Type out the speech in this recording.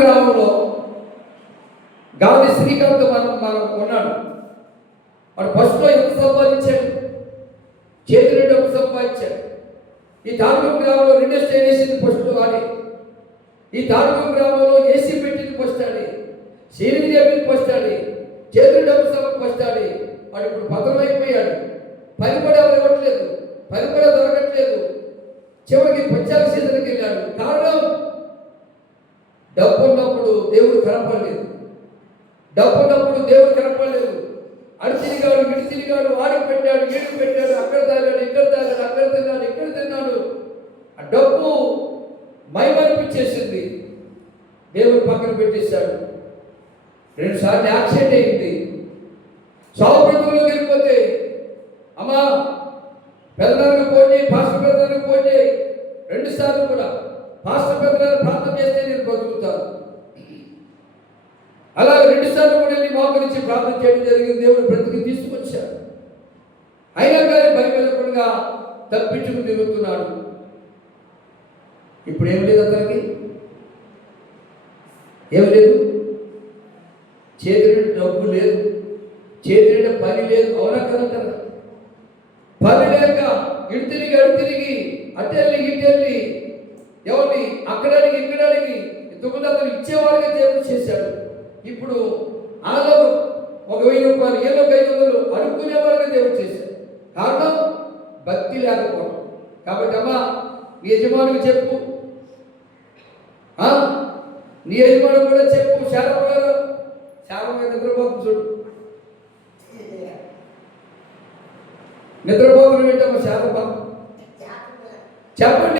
గ్రామంలో గాలి శ్రీకాంత్ మనం ఉన్నాడు. వాడు ఫస్ట్లో ఎంత సంపాదించాడు, చేతి రెండు ఒక సంపాదించాడు. ఈ తాలూకు గ్రామంలో రెండో స్టేజ్ వేసింది ఫస్ట్ వాడే. ఈ తాలూకు గ్రామంలో ఏసీ పెట్టింది ఫస్ట్ ఆడి, సీలింగ్ చేపింది ఫస్ట్ ఆడి, చేతులు డబ్బు సభకు ఫస్ట్ ఆడి. వాడు ఇప్పుడు భద్రమైపోయాడు. పని కూడా ఇవ్వట్లేదు, పని కూడా దొరకట్లేదు. చివరికి పంచాల సీజన్కి వెళ్ళాడు. కారణం డబ్బు ఉన్నప్పుడు దేవుడు కనపడలేదు, డబ్బు ఉన్నప్పుడు దేవుడు కనపడలేదు. అడు తిరిగాడు, ఇటు తిరిగాడు, వాడికి పెట్టాడు, వీడికి పెట్టాడు, అక్కడ తాగాడు, ఇక్కడ తాగాడు, అక్కడ తిన్నాడు, ఇక్కడ తిన్నాడు. ఆ డబ్బు మైమరిపించేసింది, దేవుడు పక్కన పెట్టేశాడు. 2 సార్లు యాక్సిడెంట్ అయింది. సావు బ్రతుకులోకి వెళ్ళిపోతే అమ్మా పెద్దలకు ఫోన్ చేయి, పాస్టర్ పెద్దలకు ఫోన్ చేయి. 2 సార్లు కూడా పాస్టర్ పెద్దలను ప్రార్థన చేస్తే నేను బతుకుతాను. అలా 2 సార్లు కూడా వెళ్ళి మోకరించి ప్రార్థన చేయడం జరిగింది. దేవుడు బ్రతికి తీసుకొచ్చాడు. అయినా కానీ భయపడకుండా తప్పించుకు తిరుగుతున్నాడు. ఇప్పుడు ఏం లేదు, అతనికి ఏం లేదు. చేతి డబ్బు లేదు, చేతి పని లేదు. అవునా కదంటారా? పని లేక ఇటు తిరిగి అడు తిరిగి అటెళ్ళి ఇటెళ్ళి ఎవరిని అక్కడానికి ఇక్కడానికి ఇంతకుముందు అతను ఇచ్చేవాడిగా దేవుడు చేశాడు. ఇప్పుడు ఆలో 1,000 రూపాయలు, ఏదో 500 అడుక్కునేవాడిగా దేవుడు చేశాడు. కారణం భక్తి లేకపోవడం. కాబట్టి అమ్మా నీ యజమానికి చెప్పు, నీ యజమాని కూడా చెప్పు. శారమ్మ నిద్రపోతుంది చూడు, నిద్రపోతున్న ఏంటమ్మా శారమ్మ చెప్పండి.